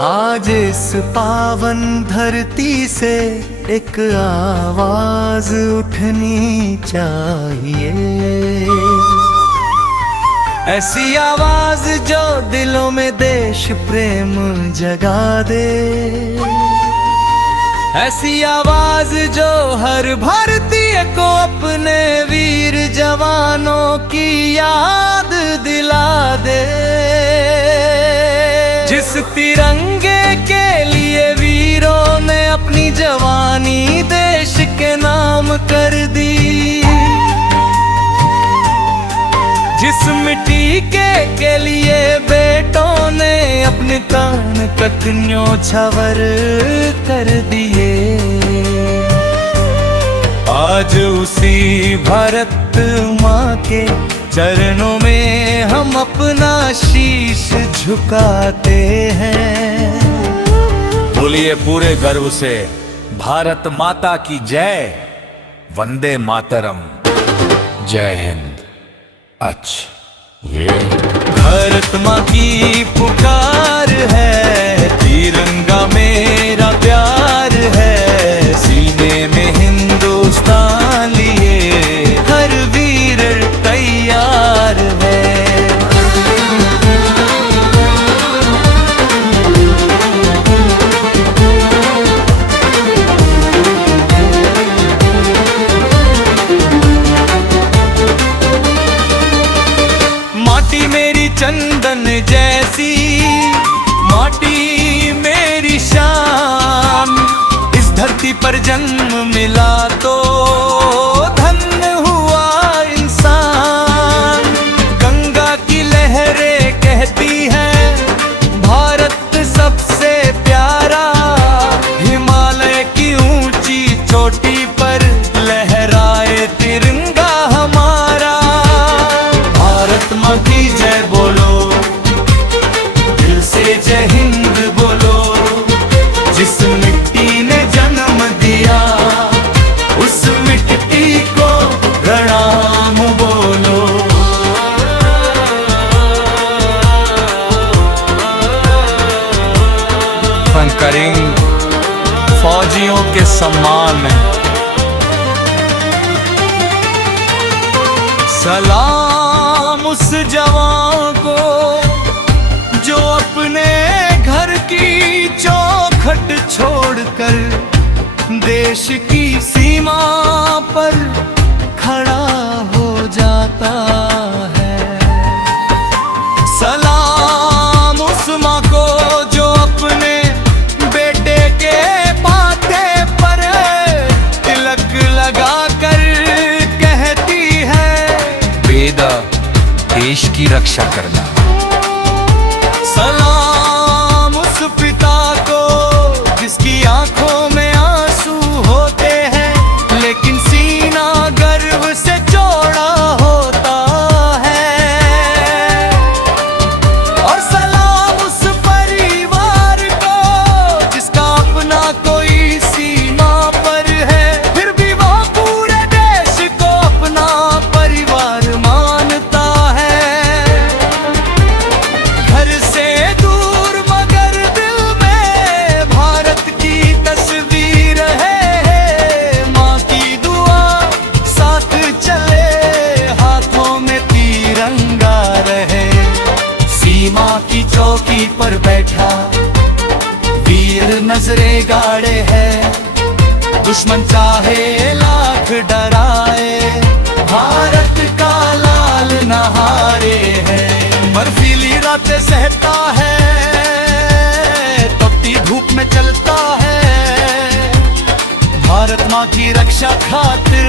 आज इस पावन धरती से एक आवाज उठनी चाहिए, ऐसी आवाज जो दिलों में देश प्रेम जगा दे, ऐसी आवाज जो हर भारतीय को अपने वीर जवानों की याद दिला दे। जिस तिरंगे के लिए वीरों ने अपनी जवानी देश के नाम कर दी, जिस मिट्टी के लिए बेटों ने अपने तन तक न्योछावर कर दिए, आज उसी भारत माँ के चरणों में हम अपना शीश झुकाते हैं। बोलिए पूरे गर्व से, भारत माता की जय, वंदे मातरम, जय हिंद। अच्छा ये भारत माँ की पुकार है, तिरंगा मेरा प्यार है, सीने में हिंदुस्तान लिए हर वीर तैयार है। माटी मेरी चंदन जैसी, माटी मेरी शान, इस धरती पर जन्म मिला तो धन्य हुआ इंसान। गंगा की लहरें कहती हैं भारत सबसे प्यारा, हिमालय की ऊंची चोटी पर लहराए तिरंगा हमारा। भारत माँ की जय बोलो, दिल से जय हिंद बोलो, जिस मिट्टी ने जन्म दिया उस मिट्टी को प्रणाम बोलो। करेंगे फौजियों के सम्मान में सलाम उस जवान को जो अपने घर की चौखट छोड़कर देश की सीमा पर खड़ा हो जाता है। सलाम उस माँ को जो अपने बेटे के माथे पर तिलक लगा कर कहती है, बेदा देश की रक्षा करना। सलाम उस पिता को जिसकी आंखों में आंसू होते हैं लेकिन सीना गर्व से चौड़ा होता है। और सलाम उस परिवार को जिसका अपना कोई सीमा पर है, फिर भी वो पूरे देश को अपना परिवार मानता है। घर से दूर मगर दिल में भारत की तस्वीर है, माँ की दुआ साथ चले, हाथों में तिरंगा रहे। सीमा की चौकी पर बैठा वीर नजरे गाड़े है, दुश्मन चाहे लाख डराए, भारत का लाल नहारे है। बर्फीली रातें सहता है, तपती धूप में चलता है, भारत माँ की रक्षा खातिर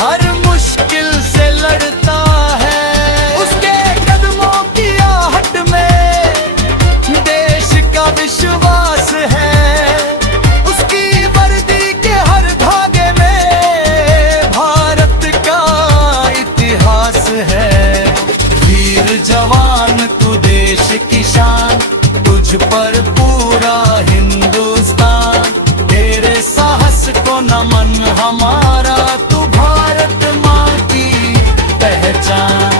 हर मुश्किल से लड़ता है। उसके कदमों की आहट में देश का विश्वास है, उसकी वर्दी के हर धागे में भारत का इतिहास है। वीर जवान तू देश की शान, तुझ पर पूरा हिंदुस्तान, तेरे साहस को नमन हमारा, तू भारत माँ की पहचान।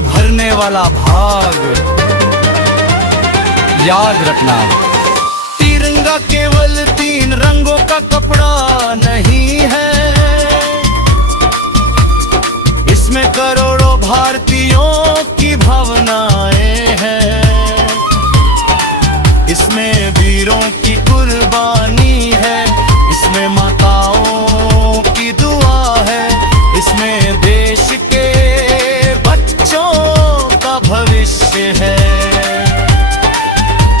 भरने वाला भाग। याद रखना, तिरंगा केवल 3 रंगों का कपड़ा नहीं है, इसमें करोड़ों भारतीयों की भावनाएं हैं। इसमें वीरों की कुर्बानी है, इसमें माताओं की दुआ है, इसमें देश के बच्चों का भविष्य है।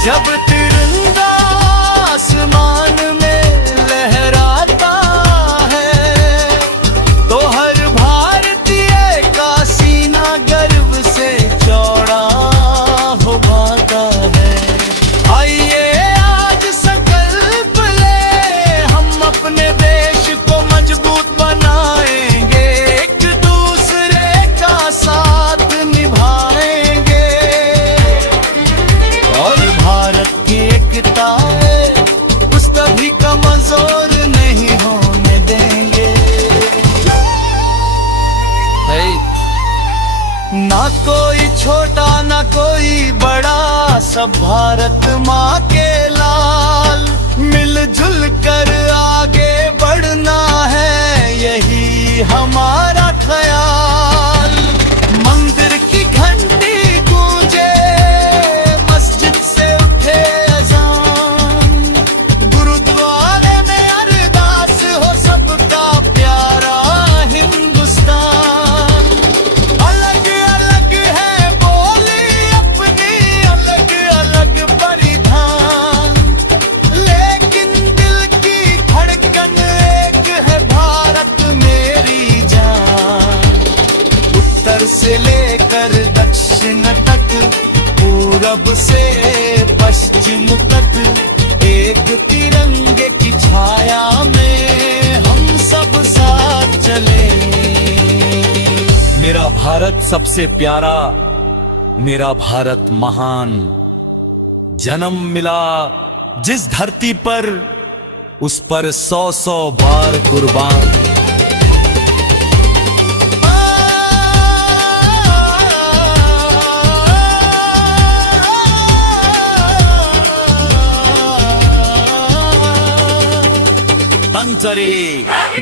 जब तिरंगा आसमान में लहराता है तो हर भारतीय का सीना गर्व से चौड़ा हो जाता है। आइए आज संकल्प ले, हम अपने देश को मजबूत बनाएंगे, एक दूसरे का साथ निभाएंगे और भारत की एकता है उस कभी कमजोर नहीं होने देंगे। ना कोई छोटा ना कोई बड़ा, सब भारत माँ के लाल, मिलजुल कर आगे बढ़ना है यही हमारा ख्याल। मंदिर की घंटी गूंजे, मस्जिद से उठे अजान, गुरुद्वारे में अरदास हो सबका प्यारा हिंदुस्तान। अलग अलग है बोली अपनी, अलग अलग परिधान, लेकिन दिल की धड़कन एक है, भारत मेरी जान। उत्तर से लेकर दक्षिण तक, पूरब से पश्चिम तक, एक तिरंगे की छाया में हम सब साथ चले। मेरा भारत सबसे प्यारा, मेरा भारत महान, जन्म मिला जिस धरती पर उस पर 100-100 बार कुर्बान।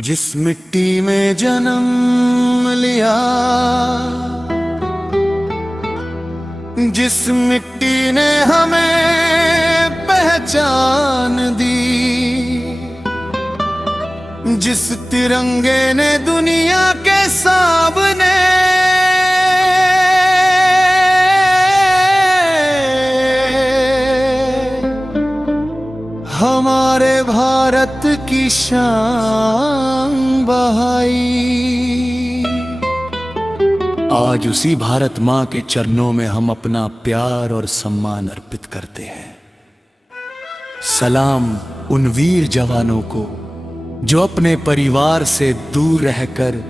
जिस मिट्टी में जन्म लिया, जिस मिट्टी ने हमें पहचान दी, जिस तिरंगे ने दुनिया के सामने हमारे भारत की शान बहाई। आज उसी भारत माँ के चरणों में हम अपना प्यार और सम्मान अर्पित करते हैं। सलाम उन वीर जवानों को जो अपने परिवार से दूर रहकर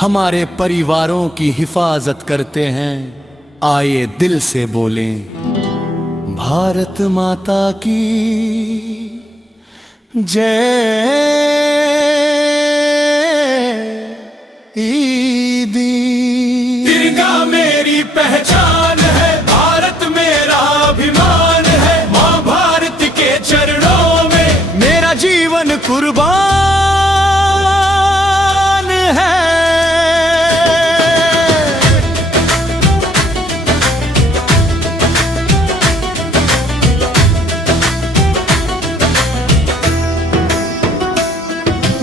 हमारे परिवारों की हिफाजत करते हैं। आइए दिल से बोलें, भारत माता की जय। तिरंगा मेरी पहचान है, भारत मेरा अभिमान है, माँ भारत के चरणों में मेरा जीवन कुर्बान है।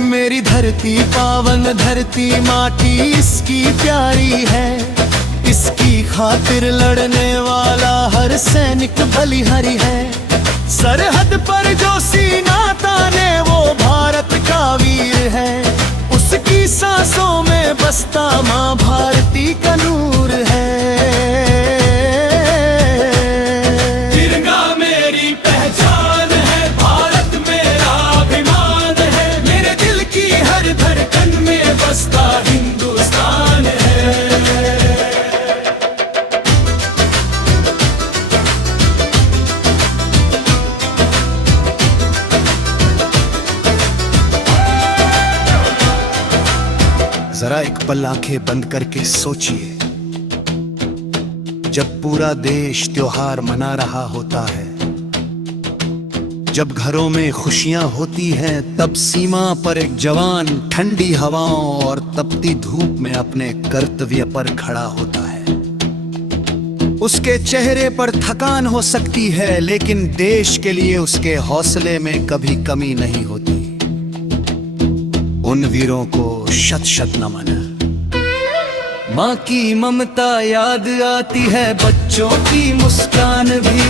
मेरी धरती पावन धरती माटी इसकी प्यारी है, इसकी खातिर लड़ने वाला हर सैनिक बलिहारी है। सरहद पर जो सीना ताने वो भारत का वीर है, उसकी सांसों में बसता माँ भारती का नूर है। तिरंगा मेरी पहचान है, भारत मेरा अभिमान है, मेरे दिल की हर धड़कन में बसता हिंदुस्तान है। जरा एक पल आंखें बंद करके सोचिए, जब पूरा देश त्योहार मना रहा होता है, जब घरों में खुशियां होती हैं, तब सीमा पर एक जवान ठंडी हवाओं और तपती धूप में अपने कर्तव्य पर खड़ा होता है। उसके चेहरे पर थकान हो सकती है, लेकिन देश के लिए उसके हौसले में कभी कमी नहीं होती। उन वीरों को शत शत नमन। माँ की ममता याद आती है, बच्चों की मुस्कान भी,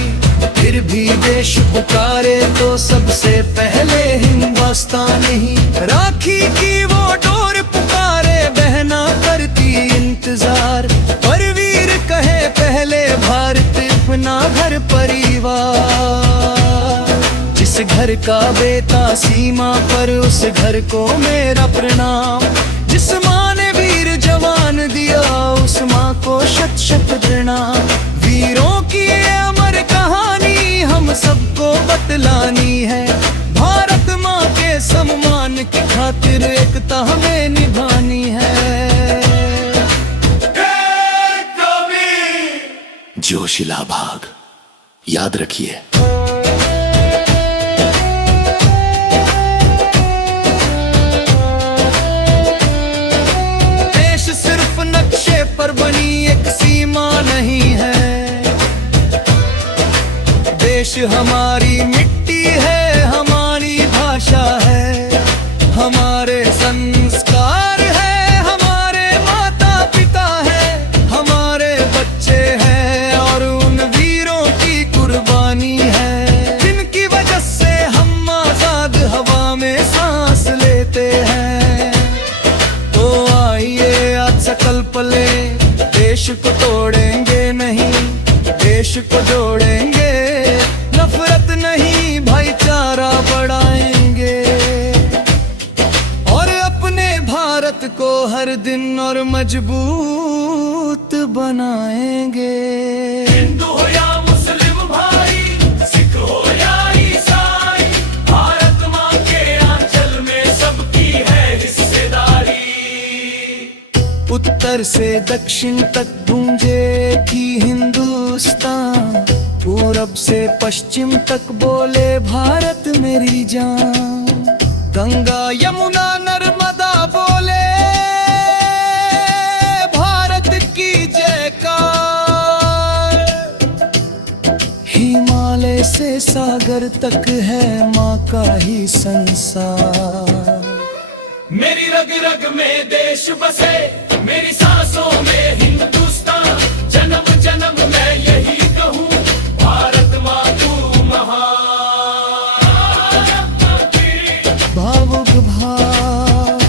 फिर भी देश पुकारे तो सबसे पहले हिंदुस्तान ही। राखी की वो डोर पुकारे, बहना करती इंतजार, परवीर कहे पहले भारत अपना घर परिवार। जिस घर का बेटा सीमा पर, उस घर को मेरा प्रणाम। जिस माँ ने वीर जवान दिया, उस माँ को शत शत प्रणाम। वीरों की अमर कहानी हम सबको बतलानी है, भारत माँ के सम्मान की खातिर एकता हमें निभानी है। जोशिला भाग याद रखिए। देश सिर्फ नक्शे पर बनी एक सीमा नहीं है, देश हमारी मिट्टी है, हमारी भाषा है, हमारे संस्कार है, हमारे माता पिता है, हमारे बच्चे हैं और उन वीरों की कुर्बानी है, जिनकी वजह से हम आजाद हवा में सांस लेते हैं। तो आइए आज संकल्प ले, देश को तोड़ेंगे नहीं, देश को जोड़ेंगे, नफरत नहीं भाईचारा बढ़ाएंगे, और अपने भारत को हर दिन और मजबूत बनाएंगे। हिंदू हो या मुस्लिम भाई, सिख हो या ईसाई, भारत माँ के आंचल में सबकी है हिस्सेदारी। उत्तर से दक्षिण तक गूंजेगी हिंदुस्तान, पूरब से पश्चिम तक बोले भारत मेरी जान। गंगा यमुना नर्मदा बोले भारत की जयकार। हिमालय से सागर तक है माँ का ही संसार। मेरी रग रग में देश बसे, मेरी सांसों में हिंदुस्तान, जन्म जन्म मैं यही कहूँ, भारत माँ तू महान। भावुक भाव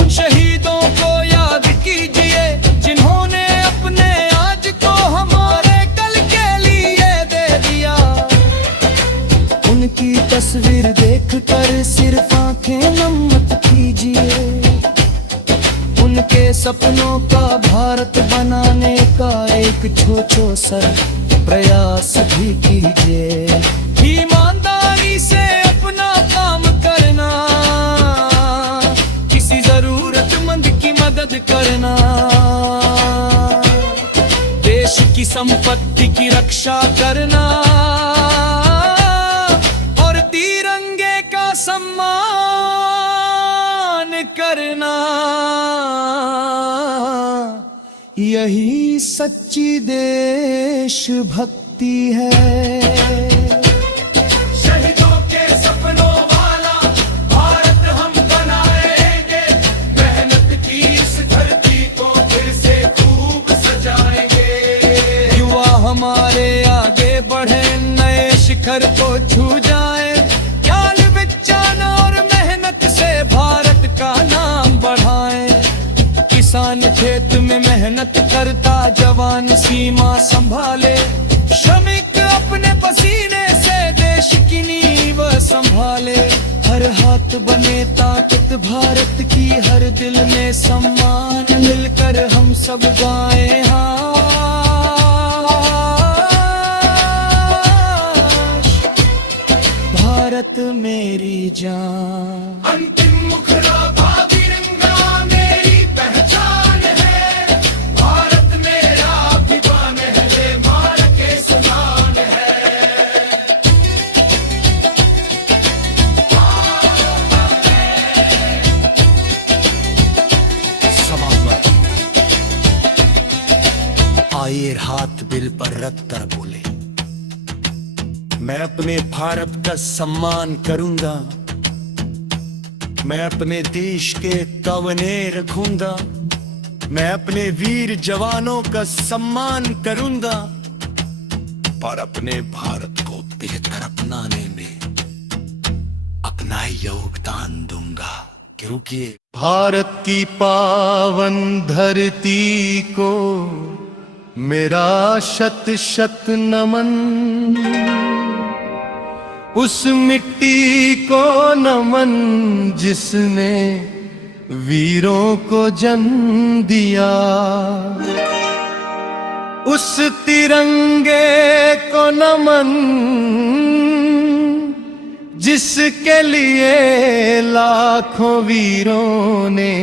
उन शहीदों को याद कीजिए, जिन्होंने अपने आज को हमारे कल के लिए दे दिया। उनकी तस्वीर देखकर सिर्फ आंखें नम मत कीजिए, उनके सपनों का भारत बनाने का एक छोटा सा प्रयास भी कीजिए। ईमानदारी से अपना काम करना, किसी जरूरतमंद की मदद करना, देश की संपत्ति की रक्षा करना, और तिरंगे का सम्मान करना, यही सच्ची देशभक्ति है। शहीदों के सपनों वाला भारत हम बनाएंगे, मेहनत की इस धरती को फिर से खूब सजाएंगे। युवा हमारे आगे बढ़े, नए शिखर को छू जाए, ज्ञान विज्ञान और मेहनत से भारत का नाम बढ़ाए। किसान खेत में मेहनत करता, जवान सीमा संभाले, श्रमिक अपने पसीने से देश की नींव संभाले। हर हाथ बने ताकत भारत की, हर दिल में सम्मान, मिलकर हम सब गाएं हाँ। भारत मेरी जान। अंतिम मुखड़ा था तिरंगा मेरी पहचान है, भारत मेरा अभिमान है। रट कर बोले, मैं अपने भारत का सम्मान करूंगा, मैं अपने देश के तवने रखूंगा, मैं अपने वीर जवानों का सम्मान करूंगा, पर अपने भारत को बेहतर अपनाने में अपना योगदान दूंगा, क्योंकि भारत की पावन धरती को मेरा शत शत नमन, उस मिट्टी को नमन जिसने वीरों को जन्म दिया, उस तिरंगे को नमन जिसके लिए लाखों वीरों ने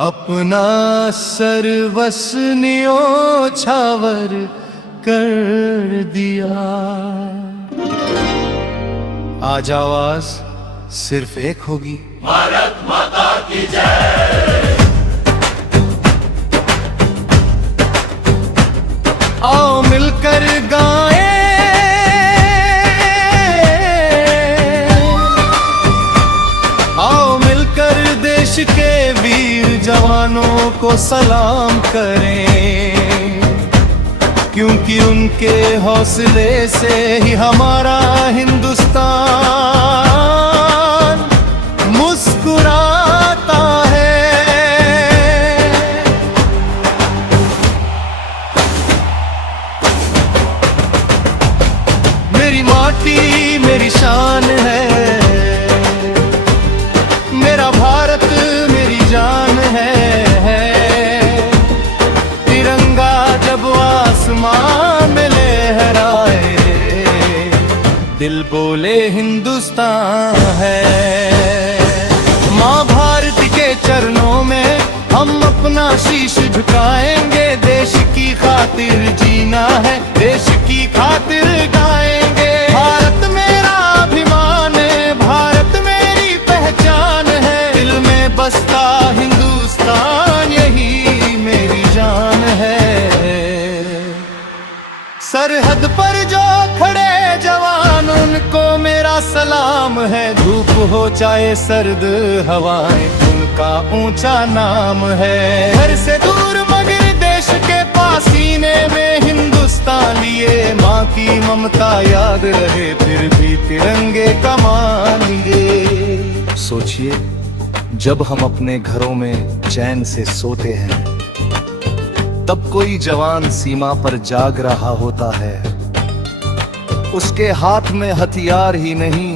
अपना सर्वस्व न्योछावर कर दिया। आज आवाज सिर्फ एक होगी, भारत माता की जय। आओ मिलकर गाएं, आओ मिलकर देश के वीर जवानों को सलाम करें, क्योंकि उनके हौसले से ही हमारा हिंदुस्तान मुस्कुराता है। मेरी माटी मेरी शान है, मेरा भारत मेरी जान है। तिरंगा जब आसमान में लहराए, दिल बोले हिंदुस्तान है। माँ भारत के चरणों में हम अपना शीश झुकाएंगे, देश की खातिर जीना है, देश की खातिर गाएंगे। भारत मेरा अभिमान है, भारत मेरी पहचान है, दिल में बसता हिंदुस्तान यही मेरी जान है। सरहद पर जो खड़े जवान उनको मेरा सलाम है, धूप हो चाहे सर्द हवाएं उनका ऊंचा नाम है। घर से दूर मगर देश के पास सीने में हिंदुस्तान लिए, माँ की ममता याद रहे फिर भी तिरंगे का मान लिए। सोचिए जब हम अपने घरों में चैन से सोते हैं, तब कोई जवान सीमा पर जाग रहा होता है, उसके हाथ में हथियार ही नहीं,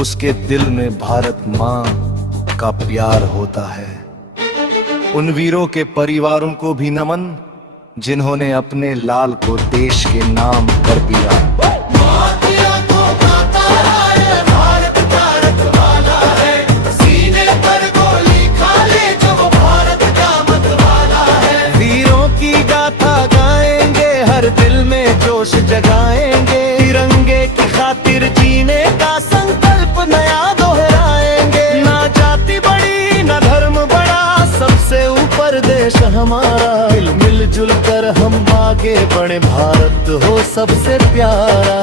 उसके दिल में भारत माँ का प्यार होता है। उन वीरों के परिवारों को भी नमन जिन्होंने अपने लाल को देश के नाम कर दिया। दिल में जोश जगाएंगे, तिरंगे की खातिर जीने का संकल्प नया दोहराएंगे। ना जाति बड़ी ना धर्म बड़ा, सबसे ऊपर देश हमारा। मिलजुल कर हम आगे बढ़े, भारत हो सबसे प्यारा।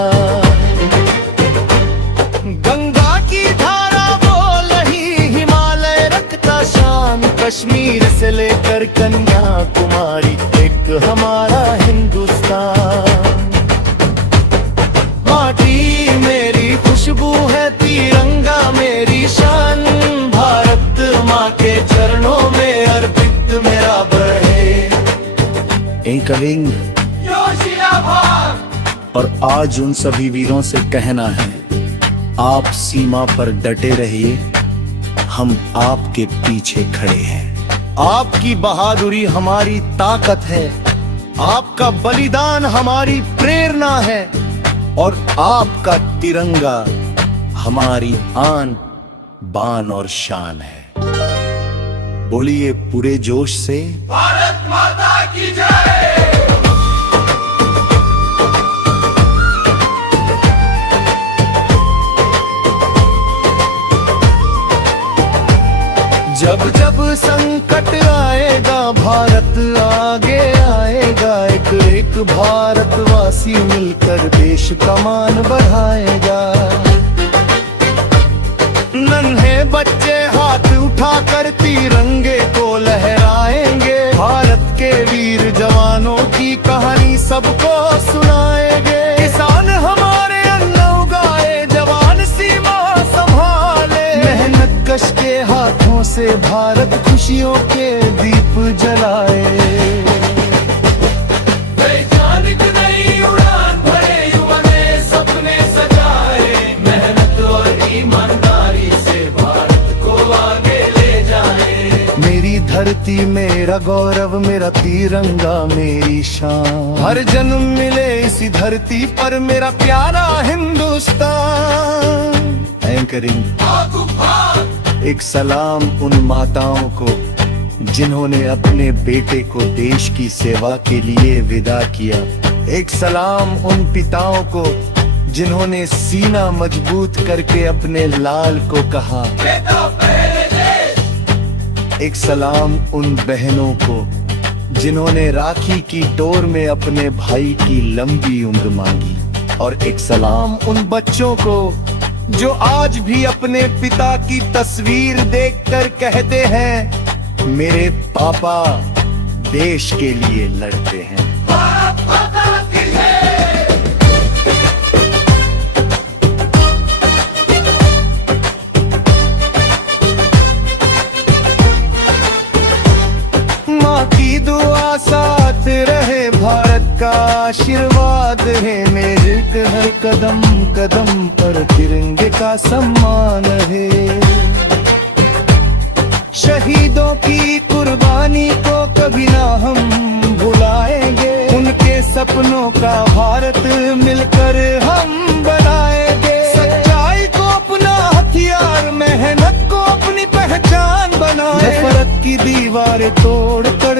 गंगा की धारा वो नहीं, हिमालय रखता शान, कश्मीर से लेकर कन्याकुमारी एक हमारा हिंदुस्तान। माटी मेरी खुशबू है, तिरंगा मेरी शान, भारत माँ के चरणों में अर्पित मेरा बड़े एकलिंग। और आज उन सभी वीरों से कहना है, आप सीमा पर डटे रहिए, हम आपके पीछे खड़े हैं। आपकी बहादुरी हमारी ताकत है, आपका बलिदान हमारी प्रेरणा है, और आपका तिरंगा हमारी आन बान और शान है। बोलिए पूरे जोश से, भारत माता की जय। जब जब संकट आएगा भारत आगे आएगा, एक भारतवासी मिलकर देश का मान बढ़ाएगा। नन्हे बच्चे हाथ उठाकर तिरंगे को लहराएंगे, भारत के वीर जवानों की कहानी सबको सुनाएंगे। किसान हमारे अन्न उगाए, जवान सीमा संभाले, मेहनत कश के हाथों से भारत खुशियों के दीप जलाए। वैज्ञानिक नई उड़ान भरे युवा ने सपने सजाए, मेहनत और ईमानदारी से भारत को आगे ले जाए। मेरी धरती मेरा गौरव, मेरा तिरंगा मेरी शान, हर जन्म मिले इसी धरती पर मेरा प्यारा हिंदुस्तान। एंकरिंग एक सलाम उन माताओं को जिन्होंने अपने बेटे को देश की सेवा के लिए विदा किया। एक सलाम उन पिताओं को जिन्होंने सीना मजबूत करके अपने लाल को कहा बेटा पहले देश। एक सलाम उन बहनों को जिन्होंने राखी की डोर में अपने भाई की लंबी उम्र मांगी। और एक सलाम उन बच्चों को जो आज भी अपने पिता की तस्वीर देखकर कहते हैं मेरे पापा देश के लिए लड़ते हैं। माँ की दुआ साथ रहे, भारत का आशीर्वाद है मेरे हर कदम कदम पर तिरंगे का सम्मान है। शहीदों की कुर्बानी को कभी ना हम भुलाएंगे, उनके सपनों का भारत मिलकर हम बनाएंगे। सच्चाई को अपना हथियार, मेहनत को अपनी पहचान बनाए, नफरत की दीवारें तोड़ कर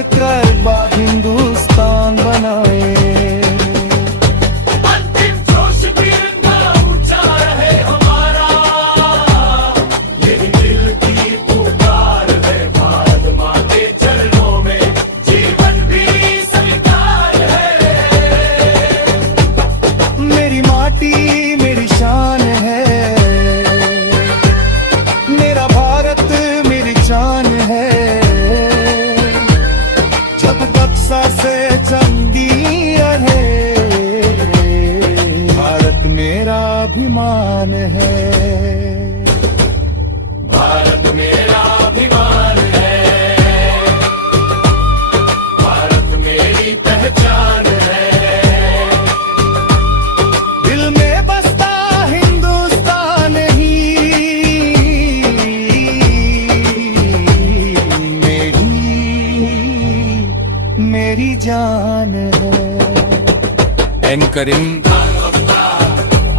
हिंदुस्तान बनाए। अंतिम जोश तिरंगा ऊंचा रहे हमारा, यही दिल की पुकार है। भारत माँ के चरणों में जीवन भी स्वीकार है। मेरी माटी मेरी शान है, मेरा भारत मेरी जान है। जब तक सांसें चलती रहे, भारत मेरा अभिमान है। भारत मेरा अभिमान है, भारत मेरी पहचान है। दिल में बसता हिंदुस्तान ही मेरी जान है। एंकरिंग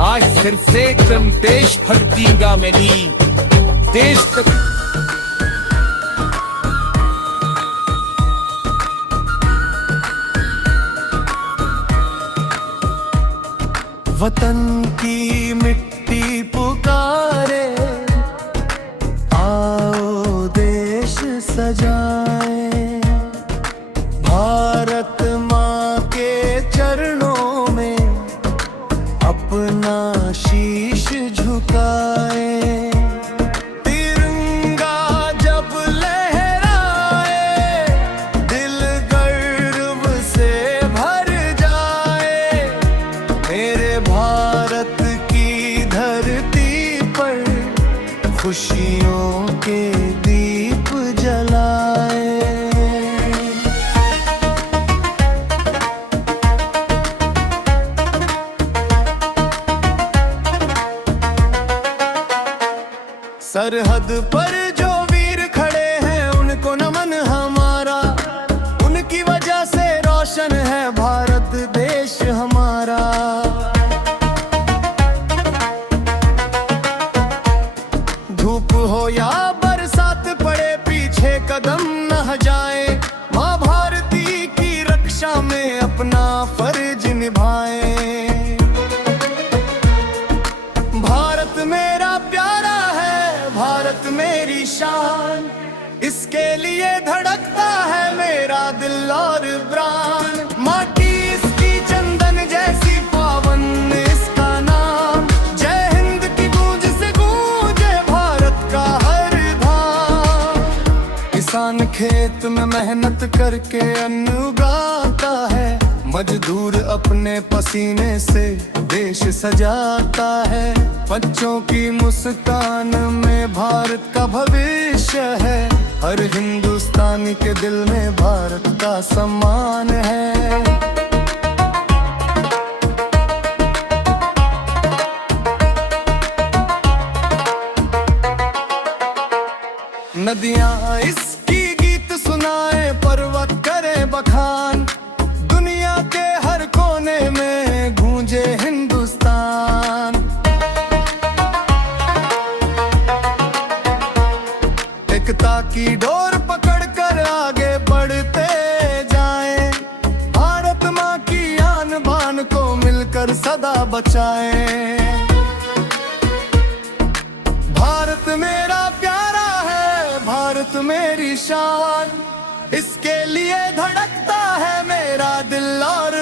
आज सिर से तुम देश भक्ति गा मिली देश तक। वतन की मिट्टी पुकारे, आओ देश सजाए। भारत माँ के चरणों में अपना शीश झुकाए। तिरंगा जब लहराए, दिल गर्व से भर जाए। मेरे भारत की धरती पर खुशियों के दीप जलाए। सरहद पर जो वीर खड़े हैं उनको नमन हमारा, उनकी वजह से रोशन है भारत देश हमारा। धूप हो या बरसात पड़े, पीछे कदम न जाए। माँ भारती की रक्षा में अपना फर्ज निभाए। भारत मेरा प्यारा है, भारत मेरी शान, इसके लिए धड़कता है मेरा दिल और प्राण। माटी इसकी खेत में मेहनत करके अन्न उगाता है, मजदूर अपने पसीने से देश सजाता है। बच्चों की मुस्कान में भारत का भविष्य है, हर हिंदुस्तानी के दिल में भारत का सम्मान है। नदियाँ इसकी गीत सुनाए, पर्वत करे बखान, दुनिया के हर कोने में गूंजे हिंदुस्तान। एकता की डोर पकड़कर आगे बढ़ते जाएं, भारत माँ की आन बान को मिलकर सदा बचाएं। भारत मेरा प्यारा है, भारत मेरी शान, इसके लिए धड़कता है मेरा दिल और